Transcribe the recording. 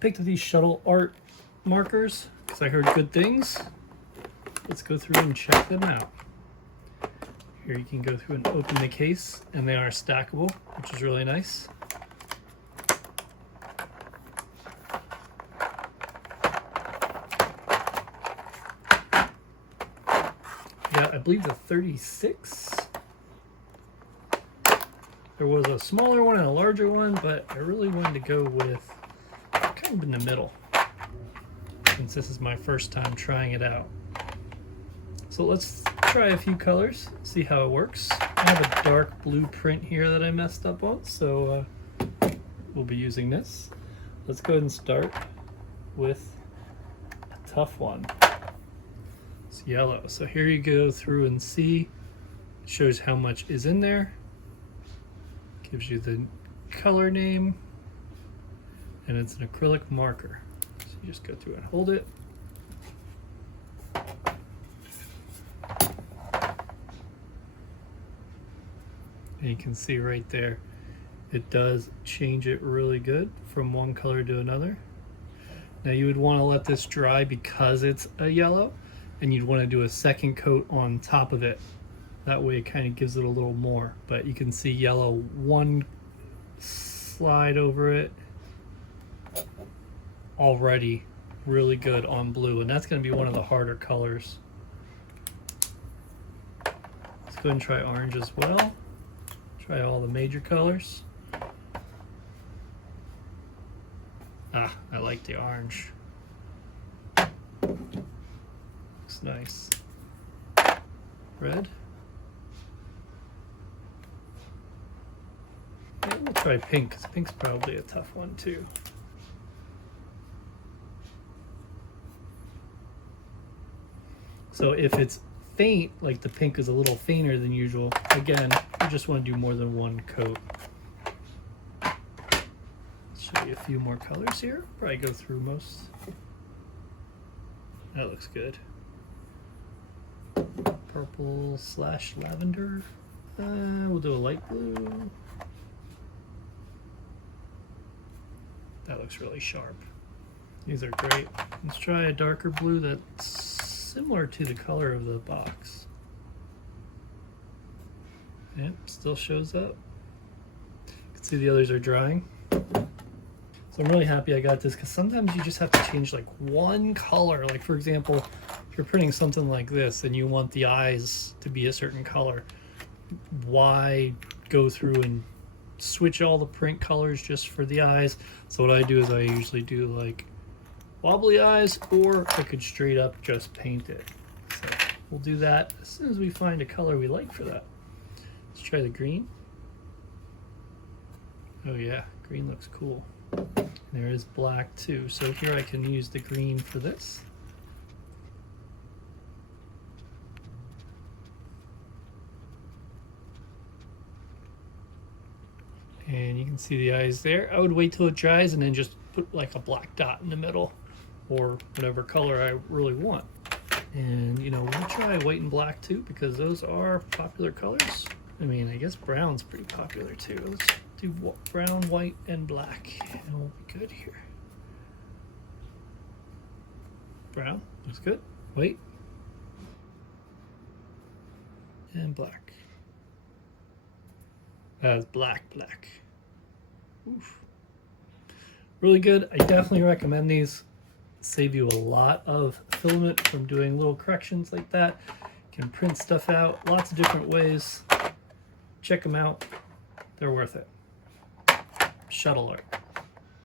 Picked up these Shuttle art markers because I heard good things. Let's go through and check them out. Here you can go through and open the case, and they are stackable, which is really nice. Got, I believe, the 36. There was a smaller one and a larger one, but I really wanted to go with kind of in the middle, since this is my first time trying it out. So let's try a few colors, see how it works. I have a dark blue print here that I messed up on, so we'll be using this. Let's go ahead and start with a tough one. It's yellow. So here you go through and see. It shows how much is in there. Gives you the color name. And it's an acrylic marker. So you just go through and hold it. And you can see right there, it does change it really good from one color to another. Now you would want to let this dry because it's a yellow, and you'd want to do a second coat on top of it. That way it kind of gives it a little more. But you can see yellow, one slide over it, already really good on blue, and that's going to be one of the harder colors. Let's go ahead and try orange as well. Try all the major colors. Ah, I like the orange. Looks nice. Red. Yeah, we'll try pink, because pink's probably a tough one too. So if it's faint, like the pink is a little fainter than usual, again, you just want to do more than one coat. Show you a few more colors here. Probably go through most. That looks good. Purple / lavender. We'll do a light blue. That looks really sharp. These are great. Let's try a darker blue that's similar to the color of the box. Yep, still shows up. You can see the others are drying. So I'm really happy I got this, because sometimes you just have to change like one color. Like for example, if you're printing something like this and you want the eyes to be a certain color, why go through and switch all the print colors just for the eyes? So what I do is I usually do like wobbly eyes, or I could straight up just paint it. So we'll do that as soon as we find a color we like for that. Let's try the green. Oh yeah, green looks cool. There is black too, so here I can use the green for this. And you can see the eyes there. I would wait till it dries and then just put like a black dot in the middle, or whatever color I really want. And you know, we'll try white and black too, because those are popular colors. I mean, I guess brown's pretty popular too. Let's do brown, white, and black, and we'll be good here. Brown looks good. White and black. That's black. Oof. Really good. I definitely recommend these. Save you a lot of filament from doing little corrections like that. You can print stuff out lots of different ways. Check them out. They're worth it. Shuttle art.